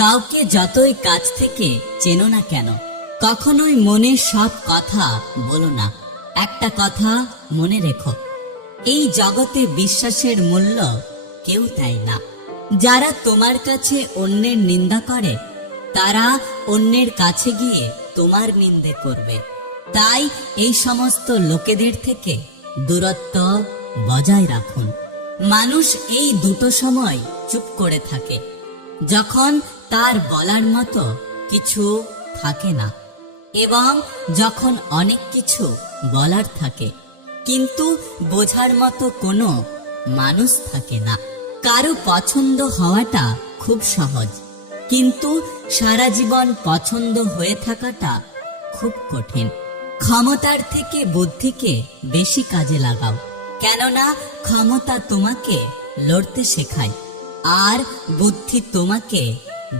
কাউকে যতই কাছ থেকে চেনো না কেন, কখনোই মনের সব কথা বলো না। একটা কথা মনে রেখো, এই জগতে বিশ্বাসের মূল্য কেউ দেয় না। যারা তোমার কাছে অন্যের নিন্দা করে, তারা অন্যের কাছে গিয়ে তোমার নিন্দে করবে। তাই এই সমস্ত লোকেদের থেকে দূরত্ব বজায় রাখুন। মানুষ এই দুটো সময় চুপ করে থাকে, যখন তার বলার মতো কিছু থাকে না, এবং যখন অনেক কিছু বলার থাকে কিন্তু বোঝার মতো কোনো মানুষ থাকে না। কারো পছন্দ হওয়াটা খুব সহজ, কিন্তু সারা জীবন পছন্দ হয়ে থাকাটা খুব কঠিন। ক্ষমতার থেকে বুদ্ধিকে বেশি কাজে লাগাও, কেননা ক্ষমতা তোমাকে লড়তে শেখায় আর বুদ্ধি তোমাকে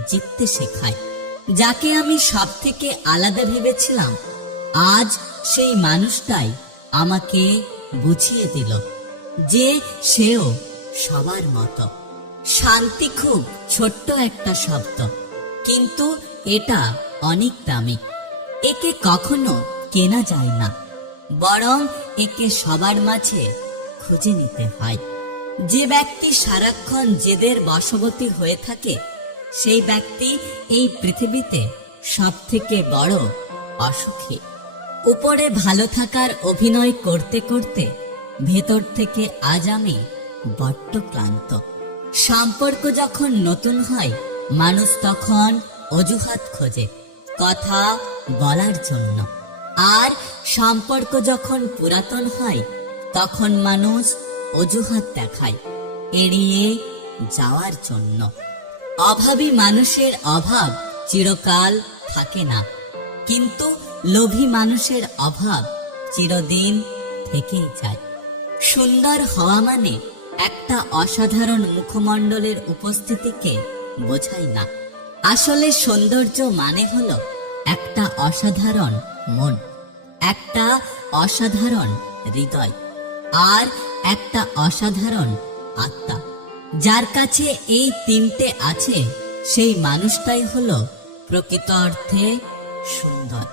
জিততে শেখায়। যাকে আমি সব থেকে আলাদা ভেবেছিলাম, আজ সেই মানুষটাই আমাকে বুঝিয়ে দিল যে সেও সবার মতো। শান্তি খুব ছোট্ট একটা শব্দ, কিন্তু এটা অনেক দামি। একে কখনো কেনা যায় না, বরং একে সবার মাঝে খুঁজে নিতে হয়। যে ব্যক্তি সারাক্ষণ জেদের বশবর্তী হয়ে থাকে, সেই ব্যক্তি এই পৃথিবীতে সব থেকে বড় অসুখী। উপরে ভালো থাকার অভিনয় করতে করতে ভেতর থেকে আজ আমি বড্ড ক্লান্ত। সম্পর্ক যখন নতুন হয়, মানুষ তখন অজুহাত খোঁজে কথা বলার জন্য, আর সম্পর্ক যখন পুরাতন হয়, তখন মানুষ অজুহাত দেখায় এড়িয়ে যাওয়ার জন্য। অভাবী মানুষের অভাব চিরকাল থাকে না, কিন্তু লোভী মানুষের অভাব চিরদিন থেকেই যায়। সুন্দর হওয়া মানে একটা অসাধারণ মুখমণ্ডলের উপস্থিতিকে বোঝায় না। আসলে সৌন্দর্য মানে হলো একটা অসাধারণ মন, একটা অসাধারণ হৃদয়, আর একটা অসাধারণ আত্মা। যার কাছে এই তিনটে আছে, সেই মানুষটাই হলো প্রকৃত অর্থে সুন্দর।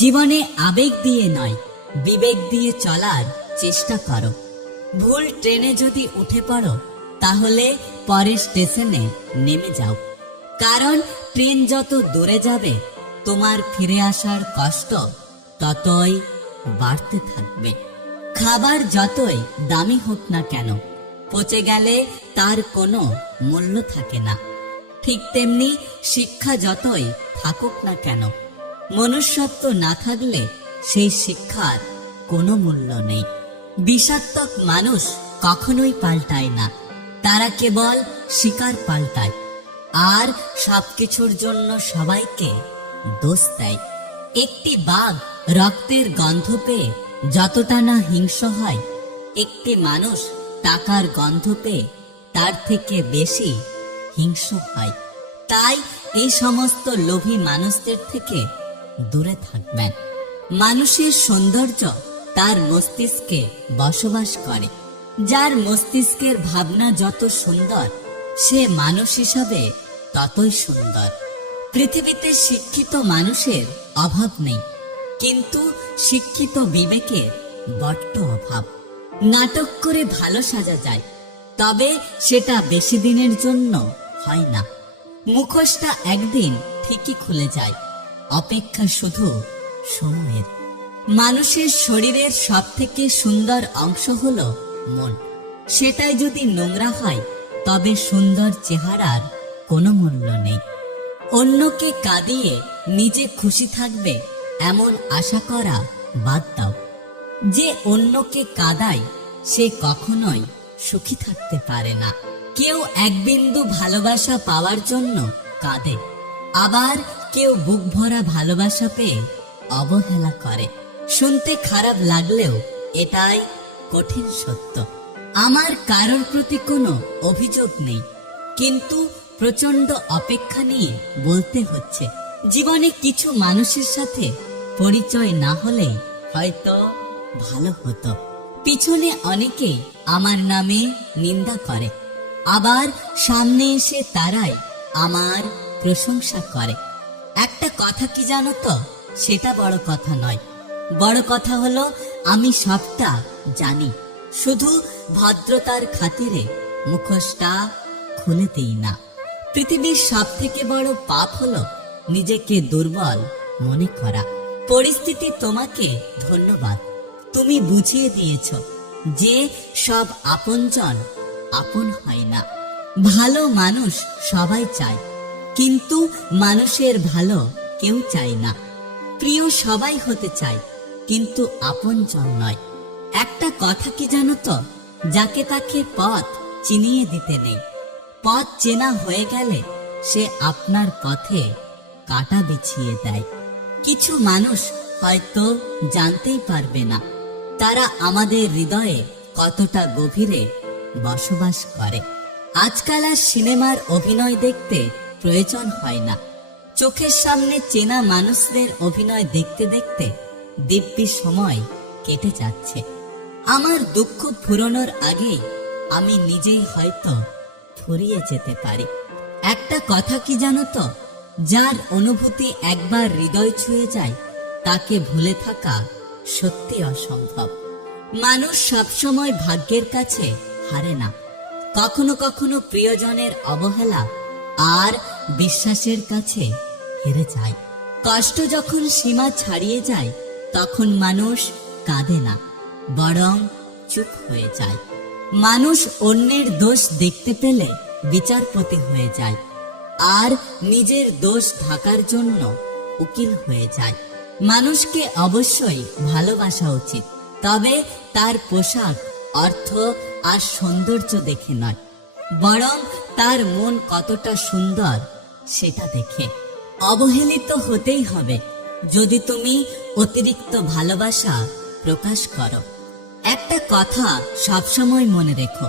জীবনে আবেগ দিয়ে নয়, বিবেক দিয়ে চলার চেষ্টা করো। ভুল ট্রেনে যদি উঠে পড়ো, তাহলে পরের স্টেশনে নেমে যাও, কারণ ট্রেন যত দূরে যাবে, তোমার ফিরে আসার কষ্ট ততই বাড়তে থাকবে। খাবার যতই দামি হোক না কেন, পচে গেলে তার কোনো মূল্য থাকে না। ঠিক তেমনি শিক্ষা যতই থাকুক না কেন, মনুষ্যত্ব না থাকলে সেই শিক্ষার কোনো মূল্য নেই। বিষাক্তক মানুষ কখনোই পাল্টায় না, তারা কেবল শিকার পাল্টায়, আর সবকিছুর জন্য সবাইকে দোষ দেয়। একটি বাঘ রক্তের গন্ধ পেয়ে যতটা না হিংস্র হয়, একটি মানুষ টাকার গন্ধ পেয়ে তার থেকে বেশি হিংস্র হয়। তাই এই সমস্ত লোভী মানুষদের থেকে দূরে থাকবেন। মানুষের সৌন্দর্য তার মস্তিষ্কে বসবাস করে। যার মস্তিষ্কের ভাবনা যত সুন্দর, সে মানুষ হিসাবে ততই সুন্দর। পৃথিবীতে শিক্ষিত মানুষের অভাব নেই, কিন্তু শিক্ষিত বিবেকের বড্ড অভাব। নাটক করে ভালো সাজা যায়, তবে সেটা বেশি দিনের জন্য হয় না। মুখোশটা একদিন ঠিকই খুলে যায়, অপেক্ষা শুধু সময়ের। মানুষের শরীরের সব থেকে সুন্দর অংশ হলো মন। সেটাই যদি নোংরা হয়, তবে সুন্দর চেহারার কোনো মূল্য নেই। অন্যকে কাঁদিয়ে নিজে খুশি থাকবে এমন আশা করা বাদ দাও। যে অন্যকে কাঁদায়, সে কখনোই সুখী থাকতে পারে না। কেউ এক বিন্দু ভালোবাসা পাওয়ার জন্য কাঁদে, আবার কেউ বুক ভরা ভালোবাসা পেয়ে অবহেলা করে। শুনতে খারাপ লাগলেও এটাই কঠিন সত্য। আমার কারোর প্রতি কোনো অভিযোগ নেই, কিন্তু প্রচন্ড অপেক্ষা নিয়ে বলতে হচ্ছে। জীবনে কিছু মানুষের সাথে পরিচয় না হলেই হয়তো ভালো হতো। পিছনে অনেকেই আমার নামে নিন্দা করে, আবার সামনে এসে তারাই আমার প্রশংসা করে। একটা কথা কি জানো তো, সেটা বড় কথা নয়। বড় কথা হলো আমি সবটা জানি, শুধু ভদ্রতার খাতিরে মুখোশটা খুলে দিই না। পৃথিবীর সব থেকে বড় পাপ হলো নিজেকে দুর্বল মনে করা। পরিস্থিতি তোমাকে ধন্যবাদ, তুমি বুঝিয়ে দিয়েছ যে সব আপনজন আপন হয় না। ভালো মানুষ সবাই চায়, কিন্তু মানুষের ভালো কেউ চায় না। প্রিয় সবাই হতে চায়, কিন্তু আপনজন নয়। একটা কথা কি জানো তো, যাকে তাকে পথ চিনিয়ে দিতে নেই। পথ চেনা হয়ে গেলে সে আপনার পথে কাঁটা বিছিয়ে দেয়। কিছু মানুষ হয়তো জানতেই পারবে না তারা আমাদের হৃদয়ে কতটা গভীরে বসবাস করে। আজকাল আর সিনেমার অভিনয় দেখতে প্রয়োজন হয় না। চোখের সামনে চেনা মানুষদের অভিনয় দেখতে দেখতে দিব্যি সময় কেটে যাচ্ছে। আমার দুঃখ ফুরোনোর আগেই আমি নিজেই হয়তো ফুরিয়ে যেতে পারি। একটা কথা কি জানো তো, যার অনুভূতি একবার হৃদয় ছুঁয়ে যায় তাকে ভুলে থাকা সত্যি অসম্ভব। মানুষ সবসময় ভাগ্যের কাছে হারে না। কখনো কখনো প্রিয়জনের অবহেলা আর বিশ্বাসের কাছে হেরে যায়। কষ্ট যখন সীমা ছাড়িয়ে যায় তখন মানুষ কাঁদে না, বরং চুপ হয়ে যায়। মানুষ অন্যের দোষ দেখতে পেলে বিচারপতি হয়ে যায়, আর নিজের দোষ ঢাকার জন্য উকিল হয়ে যায়। মানুষকে অবশ্যই ভালোবাসা উচিত, তবে তার পোশাক, অর্থ আর সৌন্দর্য দেখে নয়, বরং তার মন কতটা সুন্দর সেটা দেখে। অবহেলিত হতেই হবে যদি তুমি অতিরিক্ত ভালোবাসা প্রকাশ করো। একটা কথা সবসময় মনে রেখো,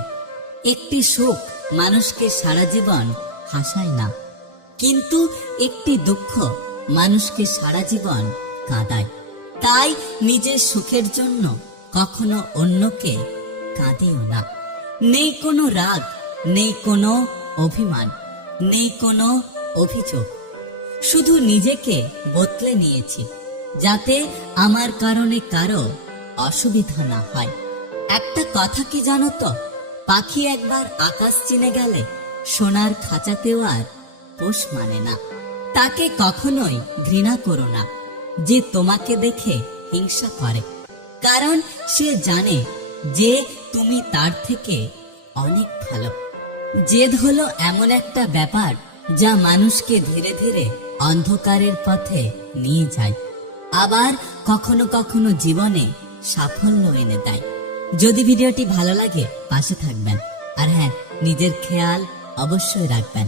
একটি সুখ মানুষকে সারা জীবন হাসায় না, কিন্তু একটি দুঃখ মানুষকে সারা জীবন কাঁদায়। তাই নিজের সুখের জন্য কখনো অন্যকে কাঁদিও না। নেই কোনো রাগ, নেই কোনো অভিমান, নেই কোনো অভিযোগ। শুধু নিজেকে বদলে নিয়েছি যাতে আমার কারণে কারো অসুবিধা না হয়। একটা কথা কি জানো তো, পাখি একবার আকাশ চিনে গেলে সোনার খাঁচাতেও আর পোষ মানে না। তাকে কখনোই ঘৃণা করো না যে তোমাকে দেখে হিংসা করে, কারণ সে জানে যে তুমি তার থেকে অনেক ভালো। জেদ হলো এমন একটা ব্যাপার যা মানুষকে ধীরে ধীরে অন্ধকারের পথে নিয়ে যায়, আবার কখনো কখনো জীবনে সাফল্য এনে দেয়। যদি ভিডিওটি ভালো লাগে পাশে থাকবেন, আর হ্যাঁ, নিজের খেয়াল অবশ্যই রাখবেন।